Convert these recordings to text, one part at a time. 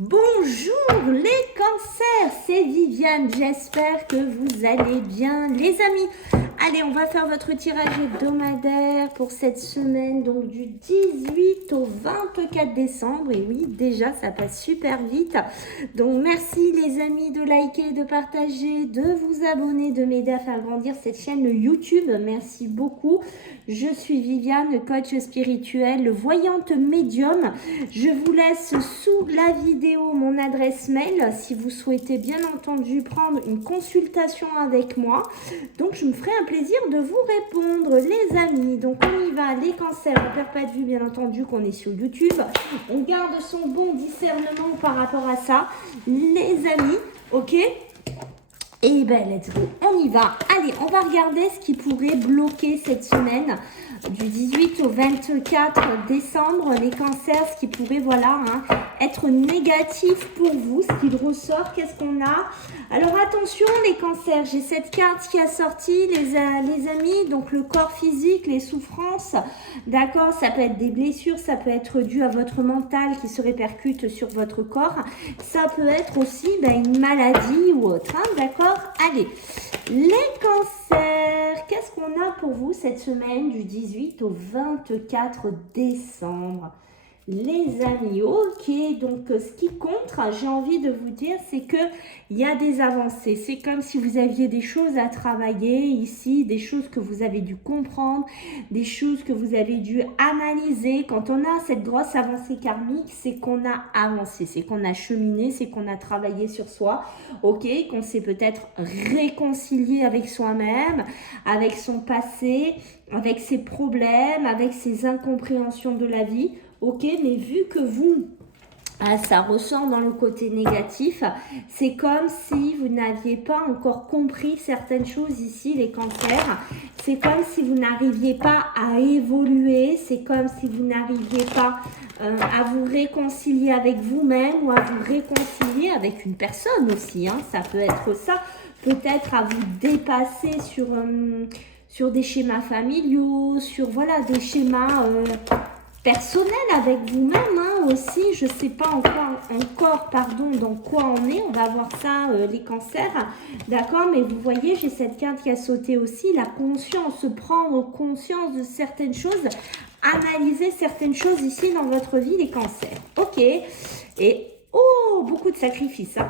Bonjour les cancers, c'est Viviane, j'espère que vous allez bien les amis. Allez, on va faire votre tirage hebdomadaire pour cette semaine, donc du 18 au 24 décembre. Et oui, déjà, ça passe super vite. Donc merci les amis de liker, de partager, de vous abonner, de m'aider à faire grandir cette chaîne YouTube. Merci beaucoup. Je suis Viviane, coach spirituel, voyante médium. Je vous laisse sous la vidéo mon adresse mail si vous souhaitez bien entendu prendre une consultation avec moi. Donc je me ferai un plaisir de vous répondre les amis. Donc on y va, les cancers, on ne perd pas de vue bien entendu qu'on est sur YouTube. On garde son bon discernement par rapport à ça les amis, ok? Et ben let's go, on y va. Allez, on va regarder ce qui pourrait bloquer cette semaine du 18 au 24 décembre, les cancers, ce qui pourrait être négatif pour vous, ce qu'il ressort, qu'est-ce qu'on a. Alors attention les cancers, j'ai cette carte qui a sorti les amis, donc le corps physique, les souffrances, d'accord, ça peut être des blessures, ça peut être dû à votre mental qui se répercute sur votre corps, ça peut être aussi une maladie ou autre, hein, d'accord. Allez, les cancers, qu'est-ce qu'on a pour vous cette semaine du 18 au 24 décembre? Les amis, ok, donc ce qui compte, j'ai envie de vous dire, c'est qu'il y a des avancées. C'est comme si vous aviez des choses à travailler ici, des choses que vous avez dû comprendre, des choses que vous avez dû analyser. Quand on a cette grosse avancée karmique, c'est qu'on a avancé, c'est qu'on a cheminé, c'est qu'on a travaillé sur soi, ok, qu'on s'est peut-être réconcilié avec soi-même, avec son passé, avec ses problèmes, avec ses incompréhensions de la vie. Ok, mais vu que vous, ça ressort dans le côté négatif, c'est comme si vous n'aviez pas encore compris certaines choses ici, les cancers. C'est comme si vous n'arriviez pas à évoluer, c'est comme si vous n'arriviez pas à vous réconcilier avec vous-même ou à vous réconcilier avec une personne aussi, hein, ça peut être ça, peut-être à vous dépasser sur des schémas familiaux, sur des schémas personnel avec vous-même aussi, je ne sais pas encore dans quoi on est, on va voir ça les cancers, d'accord, mais vous voyez j'ai cette carte qui a sauté aussi, la conscience, prendre conscience de certaines choses, analyser certaines choses ici dans votre vie les cancers, ok, et beaucoup de sacrifices, hein.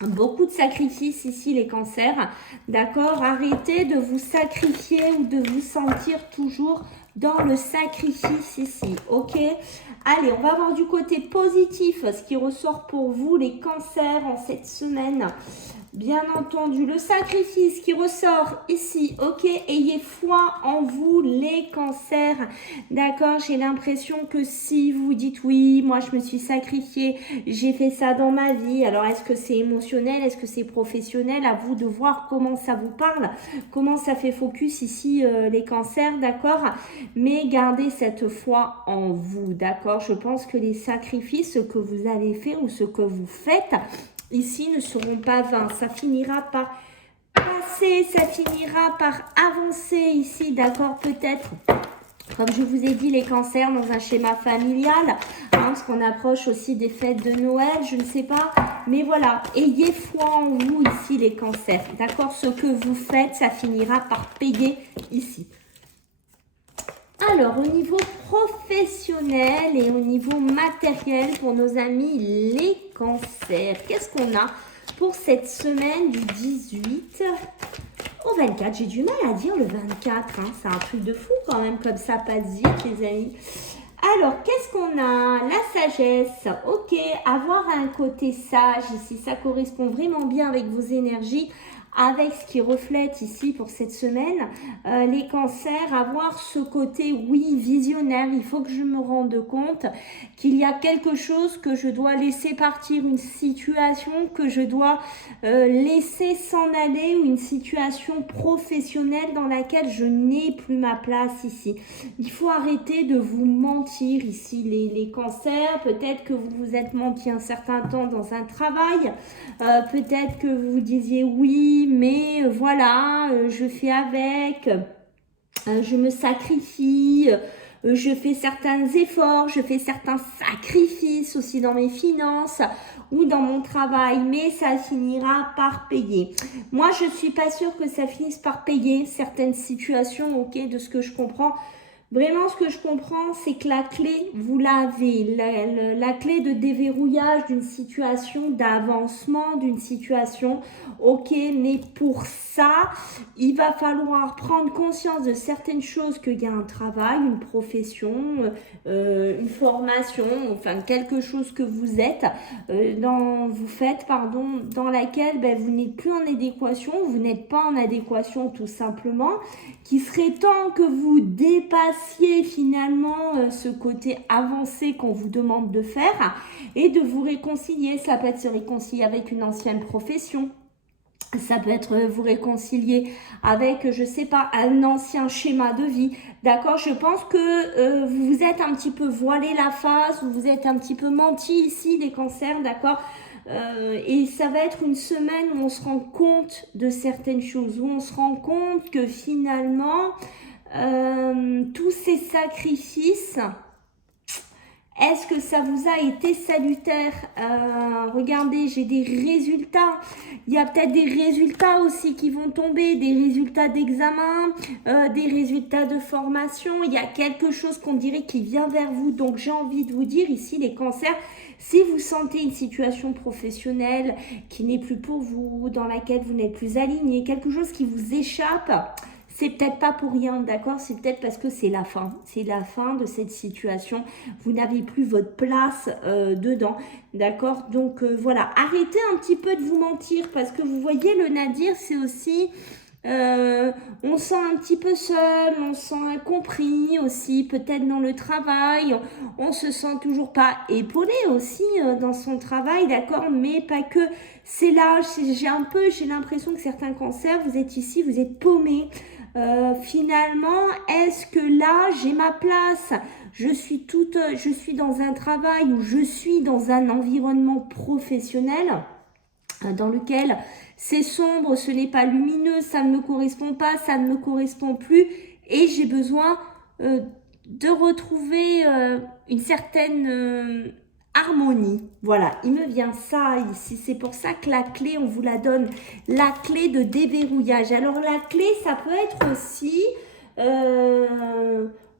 Beaucoup de sacrifices ici les cancers, d'accord, arrêtez de vous sacrifier ou de vous sentir toujours dans le sacrifice ici, ok. Allez, on va voir du côté positif ce qui ressort pour vous les cancers en cette semaine. Bien entendu, le sacrifice qui ressort ici, ok, ayez foi en vous les cancers, d'accord, j'ai l'impression que si vous dites oui, moi je me suis sacrifié, j'ai fait ça dans ma vie, alors est-ce que c'est émotionnel, est-ce que c'est professionnel, à vous de voir comment ça vous parle, comment ça fait focus ici les cancers, d'accord, mais gardez cette foi en vous, d'accord, je pense que les sacrifices que vous avez fait ou ce que vous faites, ici ne seront pas vains, ça finira par passer, ça finira par avancer ici, d'accord, peut-être, comme je vous ai dit, les cancers dans un schéma familial, hein, parce qu'on approche aussi des fêtes de Noël, je ne sais pas, mais voilà, ayez foi en vous ici les cancers, d'accord, ce que vous faites, ça finira par payer ici. Alors, au niveau professionnel et au niveau matériel pour nos amis les cancers, qu'est-ce qu'on a pour cette semaine du 18 au 24? J'ai du mal à dire le 24, hein, c'est un truc de fou quand même, comme ça passe vite les amis. Alors, qu'est-ce qu'on a? La sagesse, ok, avoir un côté sage ici, ça correspond vraiment bien avec vos énergies, avec ce qui reflète ici pour cette semaine, les cancers, avoir ce côté, oui, visionnaire, il faut que je me rende compte qu'il y a quelque chose que je dois laisser partir, une situation que je dois laisser s'en aller, ou une situation professionnelle dans laquelle je n'ai plus ma place ici. Il faut arrêter de vous mentir ici, les cancers, peut-être que vous vous êtes menti un certain temps dans un travail, peut-être que vous disiez oui, mais voilà, je fais avec, je me sacrifie, je fais certains efforts, je fais certains sacrifices aussi dans mes finances ou dans mon travail, mais ça finira par payer. Moi, je suis pas sûre que ça finisse par payer certaines situations, ok, de ce que je comprends. Vraiment, ce que je comprends, c'est que la clé, vous l'avez. La clé de déverrouillage d'une situation, d'avancement d'une situation. Ok, mais pour ça, il va falloir prendre conscience de certaines choses, qu'il y a un travail, une profession, une formation, enfin quelque chose que vous êtes, dans laquelle vous n'êtes plus en adéquation, vous n'êtes pas en adéquation tout simplement, qu'il serait temps que vous dépassiez finalement ce côté avancé qu'on vous demande de faire et de vous réconcilier. Ça peut être se réconcilier avec une ancienne profession. Ça peut être vous réconcilier avec, je sais pas, un ancien schéma de vie. D'accord? Je pense que vous vous êtes un petit peu voilé la face, vous vous êtes un petit peu menti ici, les cancers, d'accord? Et ça va être une semaine où on se rend compte de certaines choses, où on se rend compte que finalement, tous ces sacrifices, est-ce que ça vous a été salutaire? Regardez, j'ai des résultats. Il y a peut-être des résultats aussi qui vont tomber, des résultats d'examen, des résultats de formation. Il y a quelque chose qu'on dirait qui vient vers vous. Donc, j'ai envie de vous dire ici, les cancers, si vous sentez une situation professionnelle qui n'est plus pour vous, dans laquelle vous n'êtes plus aligné, quelque chose qui vous échappe, c'est peut-être pas pour rien, d'accord? C'est peut-être parce que c'est la fin. C'est la fin de cette situation. Vous n'avez plus votre place dedans, d'accord? Donc voilà, arrêtez un petit peu de vous mentir parce que vous voyez, le nadir, c'est aussi... on se sent un petit peu seul, on se sent incompris aussi, peut-être dans le travail, on se sent toujours pas épaulé aussi dans son travail, d'accord, mais pas que. C'est là, j'ai l'impression que certains cancers, vous êtes ici, vous êtes paumés. Finalement, est-ce que là, j'ai ma place? Je suis dans un travail ou je suis dans un environnement professionnel dans lequel c'est sombre, ce n'est pas lumineux, ça ne me correspond pas, ça ne me correspond plus et j'ai besoin de retrouver une certaine harmonie. Voilà, il me vient ça ici. C'est pour ça que la clé, on vous la donne, la clé de déverrouillage. Alors la clé, ça peut être aussi...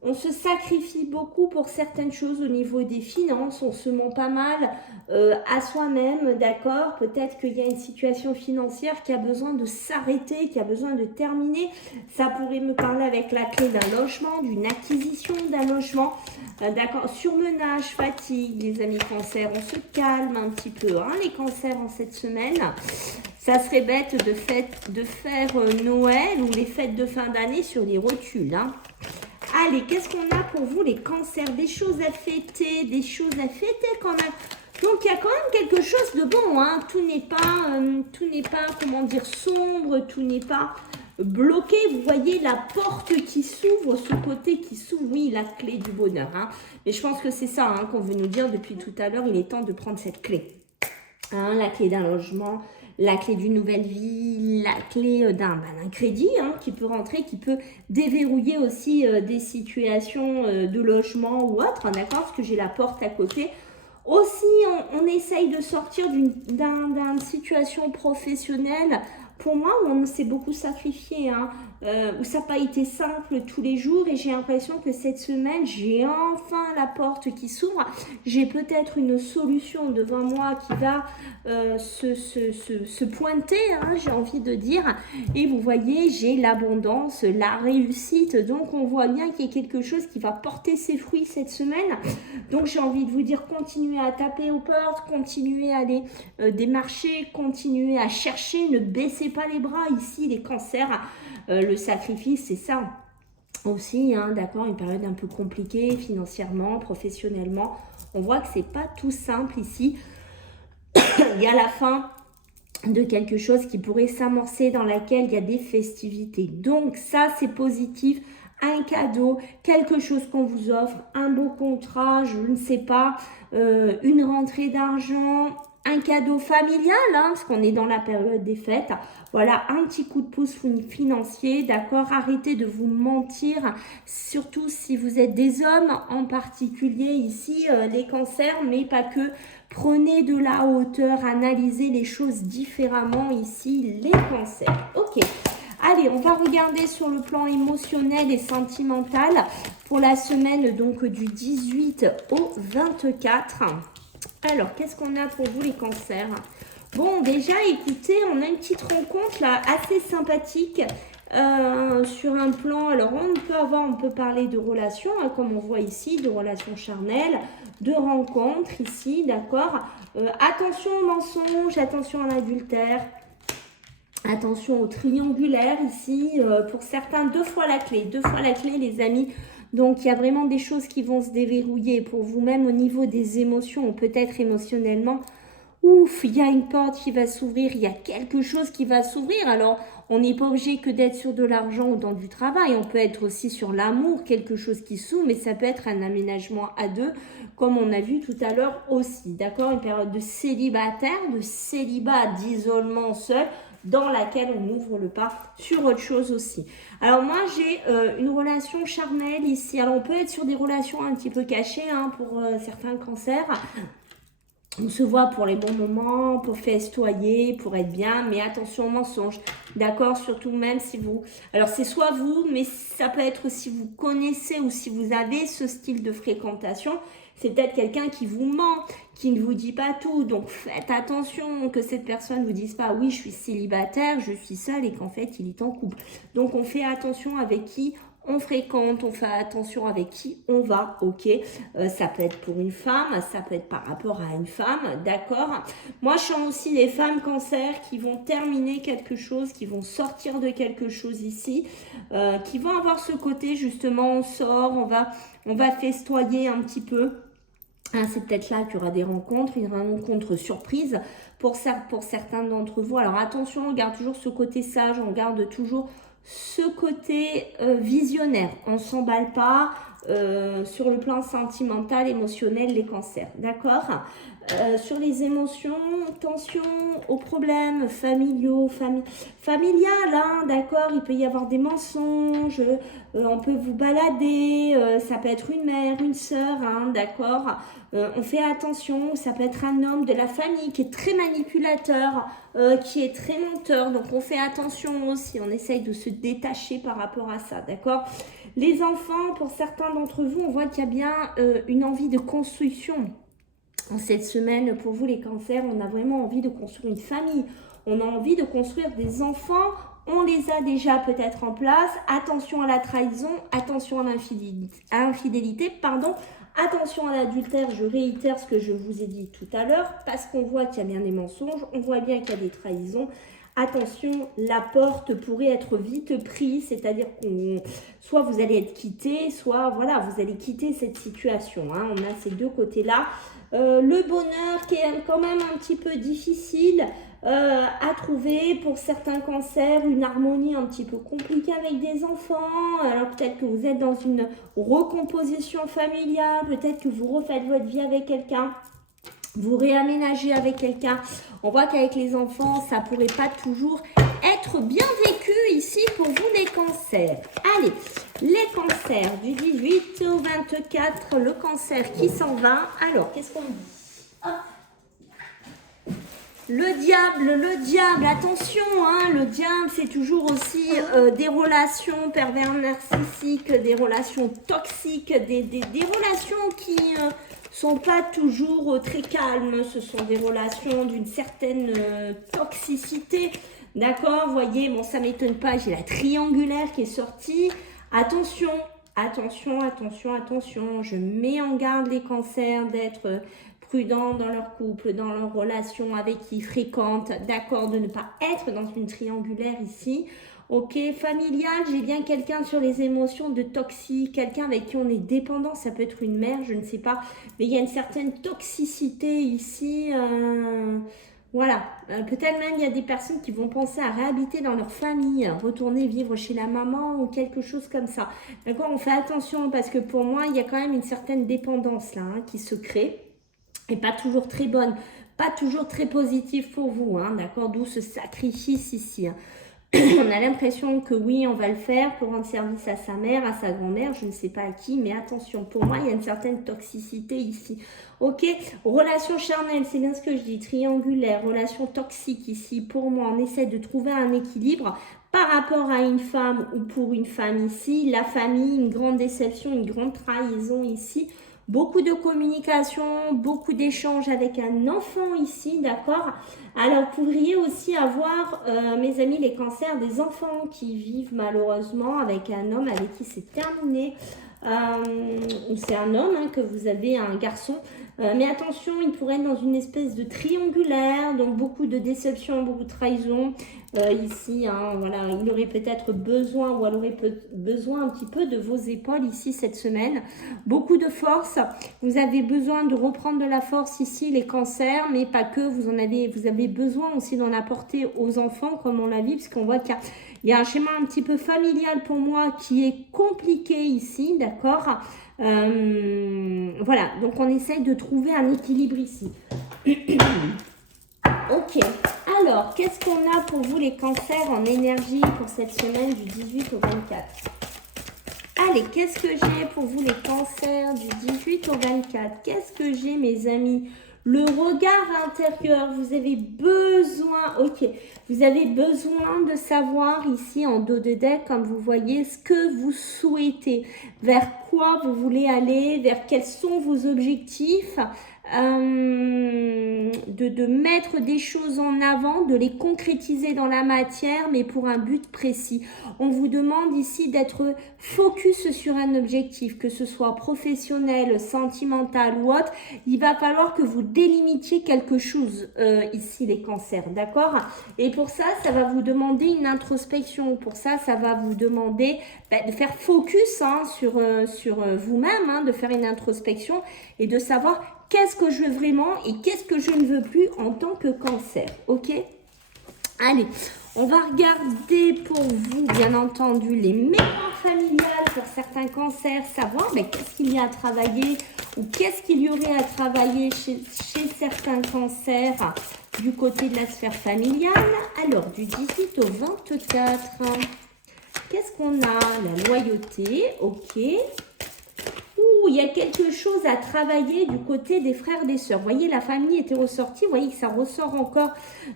on se sacrifie beaucoup pour certaines choses au niveau des finances, on se ment pas mal à soi-même, d'accord? Peut-être qu'il y a une situation financière qui a besoin de s'arrêter, qui a besoin de terminer. Ça pourrait me parler avec la clé d'un logement, d'une acquisition d'un logement, d'accord? Surmenage, fatigue, les amis cancers, on se calme un petit peu, hein, les cancers en cette semaine. Ça serait bête de faire Noël ou les fêtes de fin d'année sur les rotules, hein. Allez, qu'est-ce qu'on a pour vous, les cancers? Des choses à fêter, quand même. Donc, il y a quand même quelque chose de bon, hein. Tout n'est pas, comment dire, sombre, tout n'est pas bloqué. Vous voyez la porte qui s'ouvre, ce côté qui s'ouvre, oui, la clé du bonheur, hein. Mais je pense que c'est ça, hein, qu'on veut nous dire depuis tout à l'heure. Il est temps de prendre cette clé, hein, la clé d'un logement, la clé d'une nouvelle vie, la clé d'un crédit, hein, qui peut rentrer, qui peut déverrouiller aussi des situations de logement ou autre, hein, d'accord, parce que j'ai la porte à côté. Aussi, on essaye de sortir d'une situation professionnelle, pour moi, où on s'est beaucoup sacrifié, hein, où ça n'a pas été simple tous les jours et j'ai l'impression que cette semaine, j'ai enfin la porte qui s'ouvre. J'ai peut-être une solution devant moi qui va se pointer, hein, j'ai envie de dire. Et vous voyez, j'ai l'abondance, la réussite. Donc, on voit bien qu'il y a quelque chose qui va porter ses fruits cette semaine. Donc, j'ai envie de vous dire, continuez à taper aux portes, continuez à aller démarcher, continuez à chercher, ne baissez pas les bras ici, les cancers. Le sacrifice, c'est ça aussi, hein, d'accord, une période un peu compliquée financièrement, professionnellement. On voit que c'est pas tout simple ici. Il y a la fin de quelque chose qui pourrait s'amorcer dans laquelle il y a des festivités. Donc ça, c'est positif. Un cadeau, quelque chose qu'on vous offre, un beau contrat, je ne sais pas, une rentrée d'argent, un cadeau familial, hein, parce qu'on est dans la période des fêtes. Voilà, un petit coup de pouce financier, d'accord? Arrêtez de vous mentir, surtout si vous êtes des hommes, en particulier ici, les cancers, mais pas que. Prenez de la hauteur, analysez les choses différemment ici, les cancers. Ok. Allez, on va regarder sur le plan émotionnel et sentimental pour la semaine donc du 18 au 24. Alors, qu'est-ce qu'on a pour vous les cancers? Bon, déjà, écoutez, on a une petite rencontre là assez sympathique sur un plan. Alors, on peut parler de relations, hein, comme on voit ici, de relations charnelles, de rencontres ici, d'accord. Attention au mensonge, attention à l'adultère. Attention au triangulaire ici, pour certains, 2 fois la clé, les amis. Donc, il y a vraiment des choses qui vont se déverrouiller pour vous-même au niveau des émotions ou peut-être émotionnellement. Ouf, il y a une porte qui va s'ouvrir, il y a quelque chose qui va s'ouvrir. Alors, on n'est pas obligé que d'être sur de l'argent ou dans du travail. On peut être aussi sur l'amour, quelque chose qui s'ouvre, mais ça peut être un aménagement à 2, comme on a vu tout à l'heure aussi. D'accord? Une période de célibataire, de célibat, d'isolement seul, dans laquelle on ouvre le pas sur autre chose aussi. Alors moi, j'ai une relation charnelle ici. Alors on peut être sur des relations un petit peu cachées hein, pour certains cancers. On se voit pour les bons moments, pour festoyer, pour être bien, mais attention aux mensonges, d'accord? Surtout même si vous... Alors c'est soit vous, mais ça peut être si vous connaissez ou si vous avez ce style de fréquentation, c'est peut-être quelqu'un qui vous ment, qui ne vous dit pas tout. Donc faites attention que cette personne ne vous dise pas oui, je suis célibataire, je suis seule et qu'en fait il est en couple. Donc on fait attention avec qui on fréquente, on fait attention avec qui on va, ok? Ça peut être pour une femme, ça peut être par rapport à une femme, d'accord? Moi, je sens aussi les femmes cancer qui vont terminer quelque chose, qui vont sortir de quelque chose ici, qui vont avoir ce côté justement, on sort, on va festoyer un petit peu. Ah, c'est peut-être là qu'il y aura des rencontres, une rencontre surprise pour certains d'entre vous. Alors attention, on garde toujours ce côté sage, on garde toujours ce côté visionnaire. On ne s'emballe pas sur le plan sentimental, émotionnel, les cancers. D'accord? Sur les émotions, attention aux problèmes familiaux, familial, hein, d'accord? Il peut y avoir des mensonges, on peut vous balader, ça peut être une mère, une sœur, hein, d'accord? On fait attention, ça peut être un homme de la famille qui est très manipulateur, qui est très menteur, donc on fait attention aussi, on essaye de se détacher par rapport à ça, d'accord? Les enfants, pour certains d'entre vous, on voit qu'il y a bien une envie de construction. En cette semaine, pour vous les cancers, on a vraiment envie de construire une famille. On a envie de construire des enfants. On les a déjà peut-être en place. Attention à la trahison, attention à l'infidélité, attention à l'adultère. Je réitère ce que je vous ai dit tout à l'heure parce qu'on voit qu'il y a bien des mensonges, on voit bien qu'il y a des trahisons. Attention, la porte pourrait être vite prise, c'est-à-dire qu'on soit vous allez être quitté, soit voilà, vous allez quitter cette situation. Hein. On a ces deux côtés-là. Le bonheur qui est quand même un petit peu difficile à trouver pour certains cancers, une harmonie un petit peu compliquée avec des enfants. Alors peut-être que vous êtes dans une recomposition familiale, peut-être que vous refaites votre vie avec quelqu'un. Vous réaménagez avec quelqu'un. On voit qu'avec les enfants, ça pourrait pas toujours être bien vécu ici pour vous les cancers. Allez, les cancers du 18 au 24, le cancer qui s'en va. Alors, qu'est-ce qu'on dit? Hop. Le diable, attention, hein, le diable, c'est toujours aussi des relations pervers narcissiques, des relations toxiques, des relations qui... sont pas toujours très calmes, ce sont des relations d'une certaine toxicité, d'accord? Vous voyez, bon, ça m'étonne pas, j'ai la triangulaire qui est sortie. Attention, attention, attention, attention, je mets en garde les cancers d'être prudents dans leur couple, dans leur relation, avec qui ils fréquentent, d'accord? De ne pas être dans une triangulaire ici. Ok, familial, j'ai bien quelqu'un sur les émotions de toxique, quelqu'un avec qui on est dépendant, ça peut être une mère, je ne sais pas, mais il y a une certaine toxicité ici, voilà, peut-être même il y a des personnes qui vont penser à réhabiter dans leur famille, retourner vivre chez la maman ou quelque chose comme ça, d'accord, on fait attention parce que pour moi il y a quand même une certaine dépendance là qui se crée. Et pas toujours très bonne. pas toujours très positif pour vous, hein, d'accord? D'où ce sacrifice ici, hein. On a l'impression que oui, on va le faire pour rendre service à sa mère, à sa grand-mère, je ne sais pas à qui, mais attention, pour moi, il y a une certaine toxicité ici. Ok, relation charnelle, c'est bien ce que je dis, triangulaire, relation toxique ici. Pour moi, on essaie de trouver un équilibre par rapport à une femme ou pour une femme ici. La famille, une grande déception, une grande trahison ici. Beaucoup de communication, beaucoup d'échanges avec un enfant ici, d'accord? Alors, vous pourriez aussi avoir, mes amis, les cancers, des enfants qui vivent malheureusement avec un homme avec qui c'est terminé. C'est un homme, hein, que vous avez, un garçon. Mais attention, il pourrait être dans une espèce de triangulaire, donc beaucoup de déception, beaucoup de trahison. Ici, hein, voilà, il aurait peut-être besoin, ou elle aurait besoin un petit peu de vos épaules ici cette semaine. Beaucoup de force. Vous avez besoin de reprendre de la force ici, les cancers, mais pas que. Vous avez besoin aussi d'en apporter aux enfants, comme on l'a vu, parce qu'on voit qu'il y a un schéma un petit peu familial pour moi qui est compliqué ici, d'accord? Voilà, donc on essaye de trouver un équilibre ici. Ok, alors, qu'est-ce qu'on a pour vous les cancers en énergie pour cette semaine du 18 au 24? Allez, qu'est-ce que j'ai pour vous les cancers du 18 au 24? Qu'est-ce que j'ai, mes amis? Le regard intérieur, vous avez besoin, ok, vous avez besoin de savoir ici en dos de deck, comme vous voyez, ce que vous souhaitez, vers quoi vous voulez aller, vers quels sont vos objectifs, de mettre des choses en avant, de les concrétiser dans la matière, mais pour un but précis. On vous demande ici d'être focus sur un objectif, que ce soit professionnel, sentimental ou autre. Il va falloir que vous délimitiez quelque chose ici, les cancers, d'accord? Et pour ça, ça va vous demander une introspection. Pour ça, ça va vous demander de faire focus, hein, sur vous-même, hein, de faire une introspection et de savoir qu'est-ce que je veux vraiment et qu'est-ce que je ne veux plus en tant que cancer, ok? Allez, on va regarder pour vous, bien entendu, les mémoires familiales pour certains cancers, savoir qu'est-ce qu'il y a à travailler ou qu'est-ce qu'il y aurait à travailler chez certains cancers du côté de la sphère familiale. Alors, du 18 au 24, qu'est-ce qu'on a? La loyauté, ok. Il y a quelque chose à travailler du côté des frères et des sœurs. Vous voyez, la famille était ressortie. Vous voyez que ça ressort encore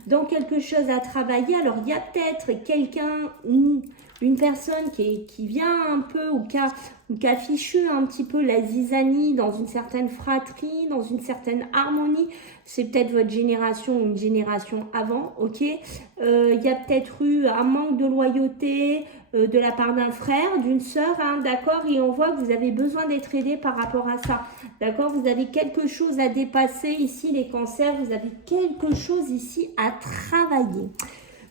dans quelque chose à travailler. Alors, il y a peut-être quelqu'un ou une personne qui vient un peu ou qui a fichu un petit peu la zizanie dans une certaine fratrie, dans une certaine harmonie. C'est peut-être votre génération ou une génération avant, ok? Il y a peut-être eu un manque de loyauté, de la part d'un frère, d'une sœur, hein, d'accord? Et on voit que vous avez besoin d'être aidé par rapport à ça, d'accord? Vous avez quelque chose à dépasser ici, les cancers, vous avez quelque chose ici à travailler.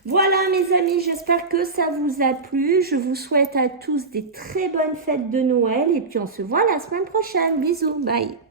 Voilà, mes amis, j'espère que ça vous a plu. Je vous souhaite à tous des très bonnes fêtes de Noël et puis on se voit la semaine prochaine. Bisous, bye!